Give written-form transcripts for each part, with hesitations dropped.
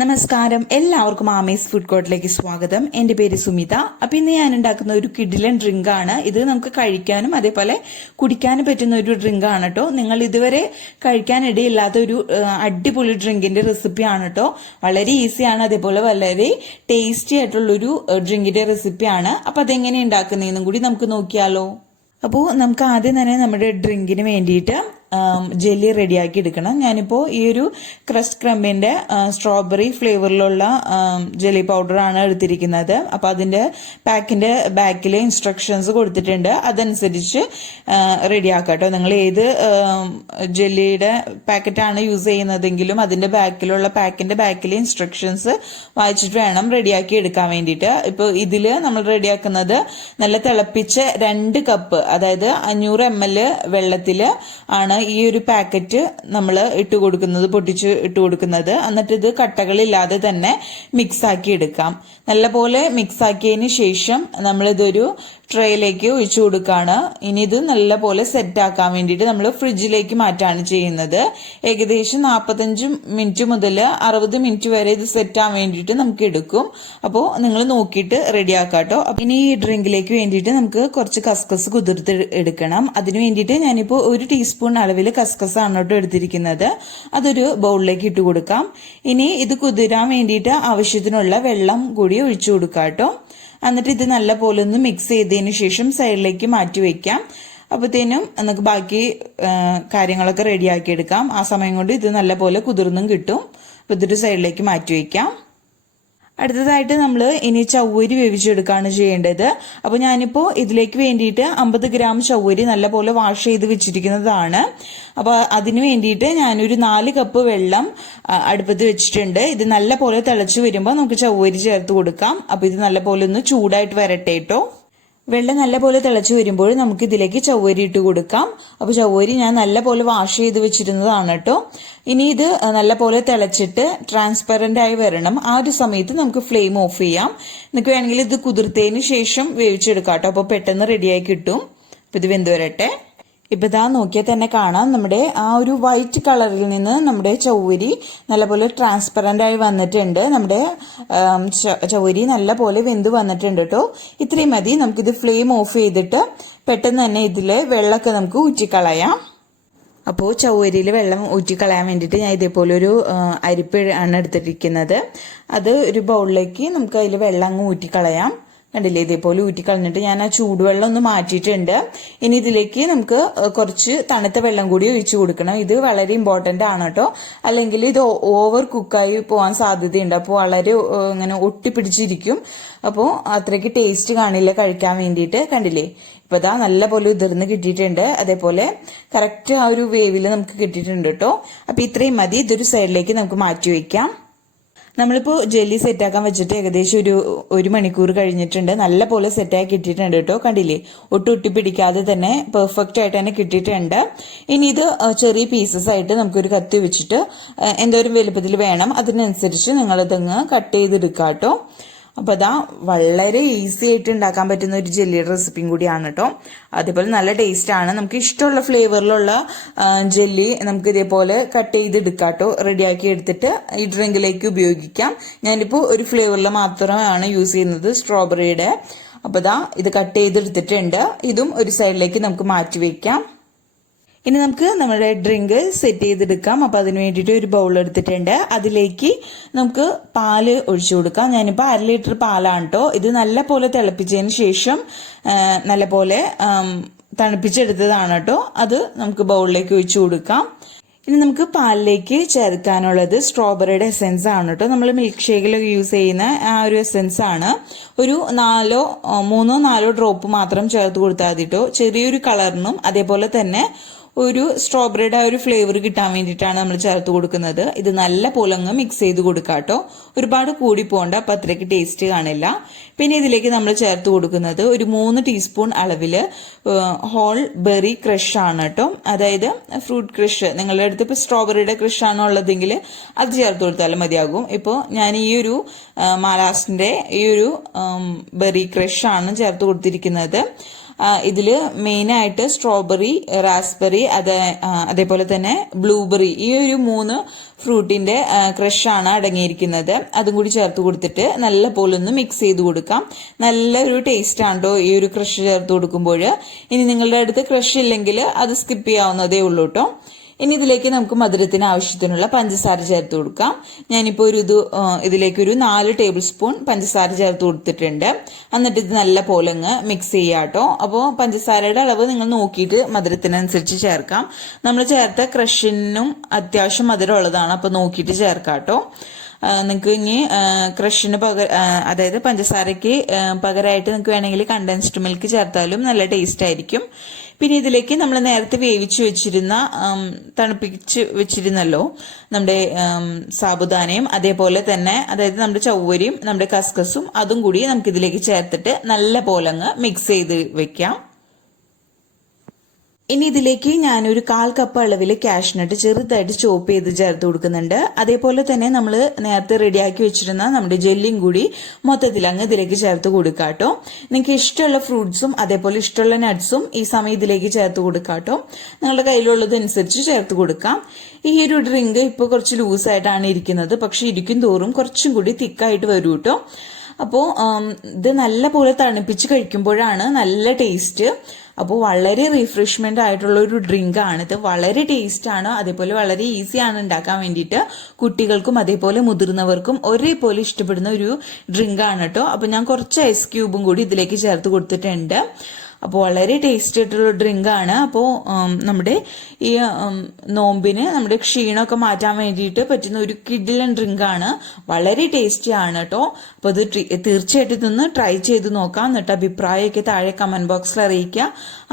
നമസ്കാരം, എല്ലാവർക്കും ആമീസ് ഫുഡ് കോർട്ടിലേക്ക് സ്വാഗതം. എൻ്റെ പേര് സുമിത. അപ്പം ഇന്ന് ഞാൻ ഉണ്ടാക്കുന്ന ഒരു കിഡിലൻ ഡ്രിങ്ക് ആണ്. ഇത് നമുക്ക് കഴിക്കാനും അതേപോലെ കുടിക്കാനും പറ്റുന്ന ഒരു ഡ്രിങ്ക് ആണ് കേട്ടോ. നിങ്ങൾ ഇതുവരെ കഴിക്കാനിടയില്ലാത്ത ഒരു അടിപൊളി ഡ്രിങ്കിന്റെ റെസിപ്പിയാണ് കേട്ടോ. വളരെ ഈസിയാണ്, അതേപോലെ വളരെ ടേസ്റ്റി ആയിട്ടുള്ളൊരു ഡ്രിങ്കിന്റെ റെസിപ്പിയാണ്. അപ്പം അതെങ്ങനെ ഉണ്ടാക്കുന്നതെന്നും കൂടി നമുക്ക് നോക്കിയാലോ. അപ്പോൾ നമുക്ക് ആദ്യം തന്നെ നമ്മുടെ ഡ്രിങ്കിന് വേണ്ടിയിട്ട് ജെല്ലി റെഡിയാക്കി എടുക്കണം. ഞാനിപ്പോൾ ഈ ഒരു ക്രസ്റ്റ് ക്രംബിന്റെ സ്ട്രോബെറി ഫ്ലേവറിലുള്ള ജെല്ലി പൗഡറാണ് എടുത്തിരിക്കുന്നത്. അപ്പോൾ അതിന്റെ പാക്കിന്റെ ബാക്കിൽ ഇൻസ്ട്രക്ഷൻസ് കൊടുത്തിട്ടുണ്ട്, അതനുസരിച്ച് റെഡിയാക്കാം കേട്ടോ. നിങ്ങൾ ഏത് ജെല്ലിയുടെ പാക്കറ്റാണ് യൂസ് ചെയ്യുന്നതെങ്കിലും അതിന്റെ പാക്കിന്റെ ബാക്കിൽ ഇൻസ്ട്രക്ഷൻസ് വായിച്ചിട്ട് വേണം റെഡിയാക്കി എടുക്കാൻ വേണ്ടിയിട്ട്. ഇപ്പോൾ ഇതിൽ നമ്മൾ റെഡിയാക്കുന്നത് നല്ല തിളപ്പിച്ച 2 കപ്പ്, അതായത് 500 ml വെള്ളത്തിൽ ആണ് ഈ ഒരു പാക്കറ്റ് നമ്മൾ പൊട്ടിച്ച് ഇട്ട് കൊടുക്കുന്നത്. എന്നിട്ട് ഇത് കട്ടകളില്ലാതെ തന്നെ മിക്സ് ആക്കി എടുക്കാം. നല്ലപോലെ മിക്സ് ആക്കിയതിന് ശേഷം നമ്മളിതൊരു ട്രേയിലേക്ക് ഒഴിച്ചു കൊടുക്കുകയാണ്. ഇനി ഇത് നല്ലപോലെ സെറ്റ് ആക്കാൻ വേണ്ടിയിട്ട് നമ്മൾ ഫ്രിഡ്ജിലേക്ക് മാറ്റാണ് ചെയ്യുന്നത്. ഏകദേശം 45 മിനിറ്റ് മുതൽ 60 മിനിറ്റ് വരെ ഇത് സെറ്റ് ആവാൻ വേണ്ടിയിട്ട് നമുക്ക് എടുക്കും. അപ്പോൾ നിങ്ങൾ നോക്കിയിട്ട് റെഡിയാക്കാം കേട്ടോ. ഇനി ഈ ഡ്രിങ്കിലേക്ക് വേണ്ടിയിട്ട് നമുക്ക് കുറച്ച് കസ്കസ് കുതിർത്ത് എടുക്കണം. അതിന് വേണ്ടിയിട്ട് ഞാനിപ്പോൾ 1 ടീസ്പൂൺ അളവിൽ കസ്കസ് ആണ് കേട്ടോ എടുത്തിരിക്കുന്നത്. അതൊരു ബൗളിലേക്ക് ഇട്ട് കൊടുക്കാം. ഇനി ഇത് കുതിരാൻ വേണ്ടിയിട്ട് ആവശ്യത്തിനുള്ള വെള്ളം കൂടി ഒഴിച്ചു കൊടുക്കാം കേട്ടോ. എന്നിട്ട് ഇത് നല്ല പോലെ ഒന്ന് മിക്സ് ചെയ്തതിന് ശേഷം സൈഡിലേക്ക് മാറ്റി വെക്കാം. അപ്പോഴത്തേനും നമുക്ക് ബാക്കി കാര്യങ്ങളൊക്കെ റെഡിയാക്കി എടുക്കാം. ആ സമയം കൊണ്ട് ഇത് നല്ല പോലെ കുതിർന്നും കിട്ടും. അപ്പോൾ ഇതൊരു സൈഡിലേക്ക് മാറ്റി വെക്കാം. അടുത്തതായിട്ട് നമ്മൾ ഇനി ചവ്വരി വേവിച്ചെടുക്കുകയാണ് ചെയ്യേണ്ടത്. അപ്പോൾ ഞാനിപ്പോൾ ഇതിലേക്ക് വേണ്ടിയിട്ട് 50 ഗ്രാം ചവ്വരി നല്ലപോലെ വാഷ് ചെയ്ത് വെച്ചിരിക്കുന്നതാണ്. അപ്പോൾ അതിന് വേണ്ടിയിട്ട് ഞാനൊരു 4 കപ്പ് വെള്ളം അടുപ്പത്ത് വെച്ചിട്ടുണ്ട്. ഇത് നല്ല പോലെ തിളച്ച് വരുമ്പോൾ നമുക്ക് ചവ്വരി ചേർത്ത് കൊടുക്കാം. അപ്പോൾ ഇത് നല്ല പോലെ ഒന്ന് ചൂടായിട്ട് വരട്ടെ കേട്ടോ. വെള്ളം നല്ലപോലെ തിളച്ച് വരുമ്പോൾ നമുക്ക് ഇതിലേക്ക് ചവ്വരി ഇട്ട് കൊടുക്കാം. അപ്പോൾ ചവ്വരി ഞാൻ നല്ലപോലെ വാഷ് ചെയ്ത് വെച്ചിരുന്നതാണ് കേട്ടോ. ഇനി ഇത് നല്ലപോലെ തിളച്ചിട്ട് ട്രാൻസ്പെറന്റ് ആയി വരണം. ആ ഒരു സമയത്ത് നമുക്ക് ഫ്ലെയിം ഓഫ് ചെയ്യാം. നിങ്ങൾക്ക് വേണമെങ്കിൽ ഇത് കുതിർത്തതിന് ശേഷം വേവിച്ചെടുക്കാം കേട്ടോ. അപ്പോൾ പെട്ടെന്ന് റെഡിയായി കിട്ടും. അപ്പോൾ ഇത് വെന്ത് വരട്ടെ. ഇപ്പം ഇതാ നോക്കിയാൽ തന്നെ കാണാം, നമ്മുടെ ആ ഒരു വൈറ്റ് കളറിൽ നിന്ന് നമ്മുടെ ചവ്വരി നല്ലപോലെ ട്രാൻസ്പെറന്റ് ആയി വന്നിട്ടുണ്ട്. നമ്മുടെ ചവ്വരി നല്ലപോലെ വെന്ത് വന്നിട്ടുണ്ട് കേട്ടോ. ഇത്രയും മതി. നമുക്കിത് ഫ്ലെയിം ഓഫ് ചെയ്തിട്ട് പെട്ടെന്ന് തന്നെ ഇതിലെ വെള്ളമൊക്കെ നമുക്ക് ഊറ്റിക്കളയാം. അപ്പോൾ ചവ്വരിയിൽ വെള്ളം ഊറ്റിക്കളയാൻ വേണ്ടിയിട്ട് ഞാൻ ഇതേപോലെ ഒരു അരിപ്പ ആണ് എടുത്തിരിക്കുന്നത്. അത് ഒരു ബൗളിലേക്ക് നമുക്ക് അതിൽ വെള്ളം അങ്ങ് ഊറ്റിക്കളയാം. കണ്ടില്ലേ, ഇതേപോലെ ഊറ്റിക്കളഞ്ഞിട്ട് ഞാൻ ആ ചൂടുവെള്ളം ഒന്ന് മാറ്റിയിട്ടുണ്ട്. ഇനി ഇതിലേക്ക് നമുക്ക് കുറച്ച് തണുത്ത വെള്ളം കൂടി ഒഴിച്ചു കൊടുക്കണം. ഇത് വളരെ ഇമ്പോർട്ടന്റ് ആണ് കേട്ടോ. അല്ലെങ്കിൽ ഇത് ഓവർ കുക്കായി പോകാൻ സാധ്യതയുണ്ട്. അപ്പോൾ വളരെ ഇങ്ങനെ ഒട്ടിപ്പിടിച്ചിരിക്കും. അപ്പോൾ അത്രയ്ക്ക് ടേസ്റ്റ് കാണില്ല കഴിക്കാൻ വേണ്ടിയിട്ട്. കണ്ടില്ലേ, ഇപ്പൊ ഇതാ നല്ല പോലെ ഉതിർന്ന് കിട്ടിയിട്ടുണ്ട്. അതേപോലെ കറക്റ്റ് ആ ഒരു വേവിൽ നമുക്ക് കിട്ടിയിട്ടുണ്ട് കേട്ടോ. അപ്പൊ ഇത്രയും മതി. ഇതൊരു സൈഡിലേക്ക് നമുക്ക് മാറ്റി വെക്കാം. നമ്മളിപ്പോൾ ജെല്ലി സെറ്റാക്കാൻ വെച്ചിട്ട് ഏകദേശം ഒരു മണിക്കൂർ കഴിഞ്ഞിട്ടുണ്ട്. നല്ല പോലെ സെറ്റാക്കി കിട്ടിയിട്ടുണ്ട് കേട്ടോ. കണ്ടില്ലേ, ഒട്ടി പിടിക്കാതെ തന്നെ പെർഫെക്റ്റ് ആയിട്ട് തന്നെ കിട്ടിയിട്ടുണ്ട്. ഇനി ഇത് ചെറിയ പീസസ് ആയിട്ട് നമുക്കൊരു കത്തി വെച്ചിട്ട് എന്തോരം വലുപ്പത്തിൽ വേണം അതിനനുസരിച്ച് നിങ്ങളിതങ്ങ് കട്ട് ചെയ്തെടുക്കാം കേട്ടോ. അപ്പോൾ അതാ വളരെ ഈസി ആയിട്ട് ഉണ്ടാക്കാൻ പറ്റുന്ന ഒരു ജെല്ലിയുടെ റെസിപ്പിയും കൂടിയാണ് കേട്ടോ. അതേപോലെ നല്ല ടേസ്റ്റ് ആണ്. നമുക്ക് ഇഷ്ടമുള്ള ഫ്ലേവറിലുള്ള ജെല്ലി നമുക്ക് ഇതേപോലെ കട്ട് ചെയ്തെടുക്കാം കേട്ടോ. റെഡിയാക്കി എടുത്തിട്ട് ഈ ഡ്രിങ്കിലേക്ക് ഉപയോഗിക്കാം. ഞാനിപ്പോൾ ഒരു ഫ്ലേവറിൽ മാത്രമാണ് യൂസ് ചെയ്യുന്നത്, സ്ട്രോബെറിയുടെ. അപ്പോൾ ഇതാ ഇത് കട്ട് ചെയ്തെടുത്തിട്ടുണ്ട്. ഇതും ഒരു സൈഡിലേക്ക് നമുക്ക് മാറ്റി വെക്കാം. ഇനി നമുക്ക് നമ്മുടെ ഡ്രിങ്ക് സെറ്റ് ചെയ്തെടുക്കാം. അപ്പോൾ അതിന് വേണ്ടിയിട്ട് ഒരു ബൗൾ എടുത്തിട്ടുണ്ട്. അതിലേക്ക് നമുക്ക് പാല് ഒഴിച്ചു കൊടുക്കാം. ഞാനിപ്പോൾ 1/2 ലിറ്റർ പാലാണ് കേട്ടോ. ഇത് നല്ല പോലെ തിളപ്പിച്ചതിന് ശേഷം നല്ല പോലെ തണുപ്പിച്ചെടുത്തതാണ് കേട്ടോ. അത് നമുക്ക് ബൗളിലേക്ക് ഒഴിച്ചു കൊടുക്കാം. ഇനി നമുക്ക് പാലിലേക്ക് ചേർക്കാനുള്ളത് സ്ട്രോബെറിയുടെ എസെൻസ് ആണ് കേട്ടോ. നമ്മൾ മിൽക്ക് ഷേക്കിലൊക്കെ യൂസ് ചെയ്യുന്ന ആ ഒരു എസെൻസ് ആണ്. ഒരു 3-4 ഡ്രോപ്പ് മാത്രം ചേർത്ത് കൊടുത്താൽ മതി കേട്ടോ. ചെറിയൊരു കളറിനും അതേപോലെ തന്നെ ഒരു സ്ട്രോബെറിയുടെ ഒരു ഫ്ലേവർ കിട്ടാൻ വേണ്ടിയിട്ടാണ് നമ്മൾ ചേർത്ത് കൊടുക്കുന്നത്. ഇത് നല്ല പോലെ അങ്ങ് മിക്സ് ചെയ്ത് കൊടുക്കാം കേട്ടോ. ഒരുപാട് കൂടി പോകണ്ട, അപ്പം അത്രയ്ക്ക് ടേസ്റ്റ് കാണില്ല. പിന്നെ ഇതിലേക്ക് നമ്മൾ ചേർത്ത് കൊടുക്കുന്നത് ഒരു 3 ടീസ്പൂൺ അളവിൽ ഹോൾ ബെറി ക്രഷ് ആണ് കേട്ടോ. അതായത് ഫ്രൂട്ട് ക്രഷ്. നിങ്ങളുടെ അടുത്ത് ഇപ്പോൾ സ്ട്രോബെറിയുടെ ക്രഷ് ആണോ ഉള്ളതെങ്കിൽ അത് ചേർത്ത് കൊടുത്താലും മതിയാകും. ഇപ്പോൾ ഞാൻ ഈ ഒരു മാലാസിന്റെ ഈ ഒരു ബെറി ക്രഷ് ആണ് ചേർത്ത് കൊടുത്തിരിക്കുന്നത്. ഇതിൽ മെയിനായിട്ട് സ്ട്രോബെറി, റാസ്ബെറി, അതേപോലെ തന്നെ ബ്ലൂബെറി, ഈ ഒരു 3 ഫ്രൂട്ടിന്റെ ക്രഷാണ് അടങ്ങിയിരിക്കുന്നത്. അതും കൂടി ചേർത്ത് കൊടുത്തിട്ട് നല്ല പോലെ ഒന്ന് മിക്സ് ചെയ്ത് കൊടുക്കാം. നല്ലൊരു ടേസ്റ്റ് ആണോ ഈ ഒരു ക്രഷ് ചേർത്ത് കൊടുക്കുമ്പോൾ. ഇനി നിങ്ങളുടെ അടുത്ത് ക്രഷ് ഇല്ലെങ്കിൽ അത് സ്കിപ്പ് ചെയ്യാവുന്നതേ ഉള്ളൂ കേട്ടോ. ഇനി ഇതിലേക്ക് നമുക്ക് മധുരത്തിന് ആവശ്യത്തിനുള്ള പഞ്ചസാര ചേർത്ത് കൊടുക്കാം. ഞാനിപ്പോൾ ഇതിലേക്ക് ഒരു 4 ടേബിൾ സ്പൂൺ പഞ്ചസാര ചേർത്ത് കൊടുത്തിട്ടുണ്ട്. എന്നിട്ട് ഇത് നല്ല പോലെ മിക്സ് ചെയ്യാം കേട്ടോ. അപ്പോൾ പഞ്ചസാരയുടെ അളവ് നിങ്ങൾ നോക്കിയിട്ട് മധുരത്തിനനുസരിച്ച് ചേർക്കാം. നമ്മൾ ചേർത്ത ക്രഷിനും അത്യാവശ്യം മധുരം ഉള്ളതാണ്, അപ്പോൾ നോക്കിയിട്ട് ചേർക്കാം കേട്ടോ. നിങ്ങൾക്ക് ഇനി ക്രഷിന് അതായത് പഞ്ചസാരയ്ക്ക് പകരമായിട്ട് നിങ്ങൾക്ക് വേണമെങ്കിൽ കണ്ടൻസ്ഡ് മിൽക്ക് ചേർത്താലും നല്ല ടേസ്റ്റ് ആയിരിക്കും. പിന്നെ ഇതിലേക്ക് നമ്മൾ നേരത്തെ വേവിച്ച് വെച്ചിരുന്ന തണുപ്പിച്ച് വെച്ചിരുന്നല്ലോ നമ്മുടെ സാബുദാനയും, അതേപോലെ തന്നെ അതായത് നമ്മുടെ ചവ്വരിയും നമ്മുടെ കസ്കസും, അതും കൂടി നമുക്ക് ഇതിലേക്ക് ചേർത്തിട്ട് നല്ല പോലെ മിക്സ് ചെയ്ത് വെക്കാം. ഇനി ഇതിലേക്ക് ഞാനൊരു 1/4 കപ്പ് അളവിൽ കാഷ്നട്ട് ചെറുതായിട്ട് ചോപ്പ് ചെയ്ത് ചേർത്ത് കൊടുക്കുന്നുണ്ട്. അതേപോലെ തന്നെ നമ്മൾ നേരത്തെ റെഡിയാക്കി വെച്ചിരുന്ന നമ്മുടെ ജെല്ലിയും കൂടി മൊത്തത്തിൽ ഇതിലേക്ക് ചേർത്ത് കൊടുക്കാം കേട്ടോ. നിങ്ങൾക്ക് ഇഷ്ടമുള്ള ഫ്രൂട്ട്സും അതേപോലെ ഇഷ്ടമുള്ള നട്ട്സും ഈ സമയം ഇതിലേക്ക് ചേർത്ത് കൊടുക്കാം കേട്ടോ. നിങ്ങളുടെ കയ്യിലുള്ളതനുസരിച്ച് ചേർത്ത് കൊടുക്കാം. ഈ ഒരു ഡ്രിങ്ക് ഇപ്പോൾ കുറച്ച് ലൂസായിട്ടാണ് ഇരിക്കുന്നത്, പക്ഷെ ഇരിക്കും തോറും കുറച്ചും കൂടി തിക്കായിട്ട് വരും കേട്ടോ. അപ്പോൾ ഇത് നല്ല പോലെ തണുപ്പിച്ച് കഴിക്കുമ്പോഴാണ് നല്ല ടേസ്റ്റ്. അപ്പോൾ വളരെ റിഫ്രഷ്മെന്റ് ആയിട്ടുള്ള ഒരു ഡ്രിങ്ക് ആണ് ഇത്. വളരെ ടേസ്റ്റ് ആണ്, അതേപോലെ വളരെ ഈസിയാണ് ഉണ്ടാക്കാൻ വേണ്ടിയിട്ട്. കുട്ടികൾക്കും അതേപോലെ മുതിർന്നവർക്കും ഒരേപോലെ ഇഷ്ടപ്പെടുന്ന ഒരു ഡ്രിങ്ക് ആണ് കേട്ടോ. അപ്പോൾ ഞാൻ കുറച്ച് ഐസ് ക്യൂബും കൂടി ഇതിലേക്ക് ചേർത്ത് കൊടുത്തിട്ടുണ്ട്. അപ്പോൾ വളരെ ടേസ്റ്റി ആയിട്ടുള്ള ഡ്രിങ്ക് ആണ്. അപ്പോൾ നമ്മുടെ ഈ നോമ്പിന് നമ്മുടെ ക്ഷീണമൊക്കെ മാറ്റാൻ വേണ്ടിയിട്ട് പറ്റുന്ന ഒരു കിഡിലൻ ഡ്രിങ്ക് ആണ്. വളരെ ടേസ്റ്റി ആണ് കേട്ടോ. അപ്പോൾ ഇത് തീർച്ചയായിട്ടും ഇതൊന്ന് ട്രൈ ചെയ്ത് നോക്കാം. എന്നിട്ട് അഭിപ്രായമൊക്കെ താഴെ കമന്റ് ബോക്സിൽ അറിയിക്കുക.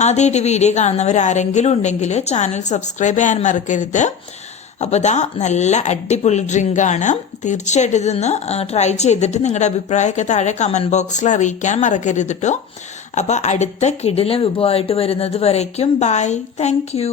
ആദ്യമായിട്ട് വീഡിയോ കാണുന്നവർ ആരെങ്കിലും ഉണ്ടെങ്കിൽ ചാനൽ സബ്സ്ക്രൈബ് ചെയ്യാൻ മറക്കരുത്. അപ്പോൾ ഇതാ നല്ല അടിപൊളി ഡ്രിങ്ക് ആണ്. തീർച്ചയായിട്ടും ഇതൊന്ന് ട്രൈ ചെയ്തിട്ട് നിങ്ങളുടെ അഭിപ്രായമൊക്കെ താഴെ കമന്റ് ബോക്സിൽ അറിയിക്കാൻ മറക്കരുത് കേട്ടോ. അപ്പോൾ അടുത്ത കിടിലൻ വിഭവമായിട്ട് വരുന്നത് വരയ്ക്കും ബൈ. Thank you.